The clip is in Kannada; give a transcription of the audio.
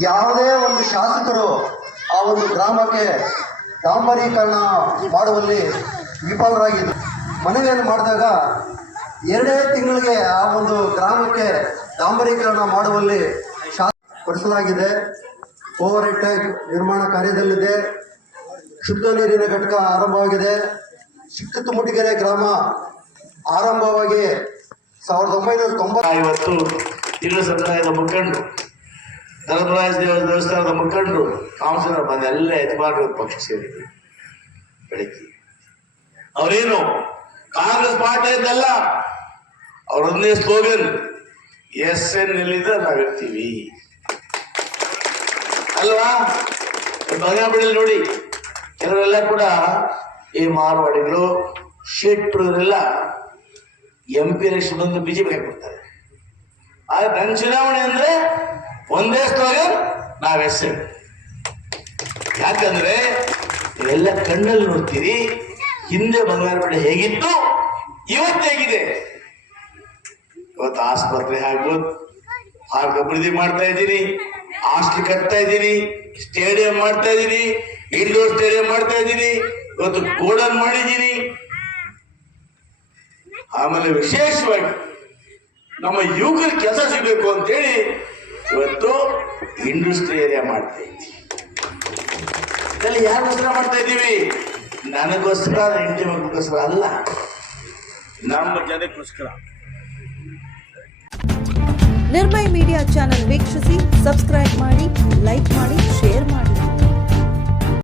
ಯಾವುದೇ ಒಂದು ಶಾಸಕರು ಆ ಒಂದು ಗ್ರಾಮಕ್ಕೆ ಡಾಂಬರೀಕರಣ ಮಾಡುವಲ್ಲಿ ವಿಫಲರಾಗಿದ್ದರು ಮನವಿಯನ್ನು ಮಾಡಿದಾಗ ಎರಡೇ ತಿಂಗಳಿಗೆ ಆ ಒಂದು ಗ್ರಾಮಕ್ಕೆ ಡಾಂಬರೀಕರಣ ಮಾಡುವಲ್ಲಿ ಶಾ ಓವರ್ ಟ್ಯಾಂಕ್ ನಿರ್ಮಾಣ ಕಾರ್ಯದಲ್ಲಿದೆ. ಶುದ್ಧ ನೀರಿನ ಘಟಕ ಆರಂಭವಾಗಿದೆ. ಚಿಕ್ಕತುಮುಟಿಗೆರೆ ಗ್ರಾಮ ಆರಂಭವಾಗಿ ಸಾವಿರದ ಒಂಬೈನೂರ ತೊಂಬತ್ತು ಇವತ್ತು ತಿಂಗಳ ಸಮುದಾಯದ ಮುಖಂಡರು ಧರ್ಮರಾಜ ದೇವ ದೇವಸ್ಥಾನದ ಮುಖಂಡರು ಮನೆಲ್ಲ ಎಲ್ಲ ಯಜಮಾನರು ಪಕ್ಷ ಸೇರಿದ್ರು ಬೆಳಗ್ಗೆ. ಅವರೇನು, ಕಾಂಗ್ರೆಸ್ ಪಾರ್ಟಿಯದ್ದಲ್ಲ ಅವರೊಂದೇ ಸ್ಲೋಗನ್ ಎಸ್ ಎನ್ ಎಲ್ಲಿದ್ರೆ ನಾವಿರ್ತೀವಿ ಅಲ್ವಾ? ಬಗೆಬಳಿ ನೋಡಿ, ಕೆಲವರೆಲ್ಲ ಕೂಡ ಈ ಮಾರ್ವಾಡಿಗಳು ಶೆಟ್ರು ಇವರೆಲ್ಲ ಎಂ ಪಿ ಎಲೆಕ್ಷನ್ ಬಂದು ಬಿಜೆಪಿ ಹಾಕ್ಬಿಡ್ತಾರೆ. ಆದ್ರೆ ನನ್ನ ಚುನಾವಣೆ ಅಂದ್ರೆ ಒಂದೇ ಸ್ಲೋಗನ್ ನಾವೇ ಸೇರಿ ಯಾಕಂದ್ರೆ ಎಲ್ಲ ಕಣ್ಣಲ್ಲಿ ನೋಡ್ತೀರಿ, ಹಿಂದೆ ಬಂಗಾರ ಬೆಳೆ ಹೇಗಿತ್ತು, ಇವತ್ತು ಹೇಗಿದೆ. ಇವತ್ತು ಆಸ್ಪತ್ರೆ ಆಗ್ಬೋದು, ಪಾರ್ಕ್ ಅಭಿವೃದ್ಧಿ ಮಾಡ್ತಾ ಇದ್ದೀರಿ ಹಾಸ್ಟೆಲ್ ಕಟ್ತಾ ಇದ್ದೀನಿ, ಸ್ಟೇಡಿಯಂ ಮಾಡ್ತಾ ಇದ್ದೀನಿ ಇಂಡೋರ್ ಸ್ಟೇಡಿಯಂ ಮಾಡ್ತಾ ಇದ್ದೀರಿ ಇವತ್ತು ಗೋಡನ್ ಮಾಡಿದ್ದೀರಿ ಆಮೇಲೆ ವಿಶೇಷವಾಗಿ ನಮ್ಮ ಯುವಕರಿಗೆ ಕೆಲಸ ಸಿಗಬೇಕು ಅಂತೇಳಿ ಇವತ್ತು ಇಂಡಸ್ಟ್ರಿ ಏರಿಯಾ ಮಾಡ್ತಾ ಇದ್ದೀವಿ. ಅಲ್ಲಿ ಯಾರಿಗೋಸ್ಕರ ಮಾಡ್ತಾ ಇದ್ದೀವಿ? ನನಗೋಸ್ಕರ, ಹೆಂಡತಿ ಮಕ್ಕಳಿಗೋಸ್ಕರ ಅಲ್ಲ. ನಮ್ಮ ಜನಕ್ಕೋಸ್ಕರ. ನಿರ್ಮಯ ಮೀಡಿಯಾ ಚಾನೆಲ್ ವೀಕ್ಷಿಸಿ, ಸಬ್ಸ್ಕ್ರೈಬ್ ಮಾಡಿ, ಲೈಕ್ ಮಾಡಿ, ಶೇರ್ ಮಾಡಿ.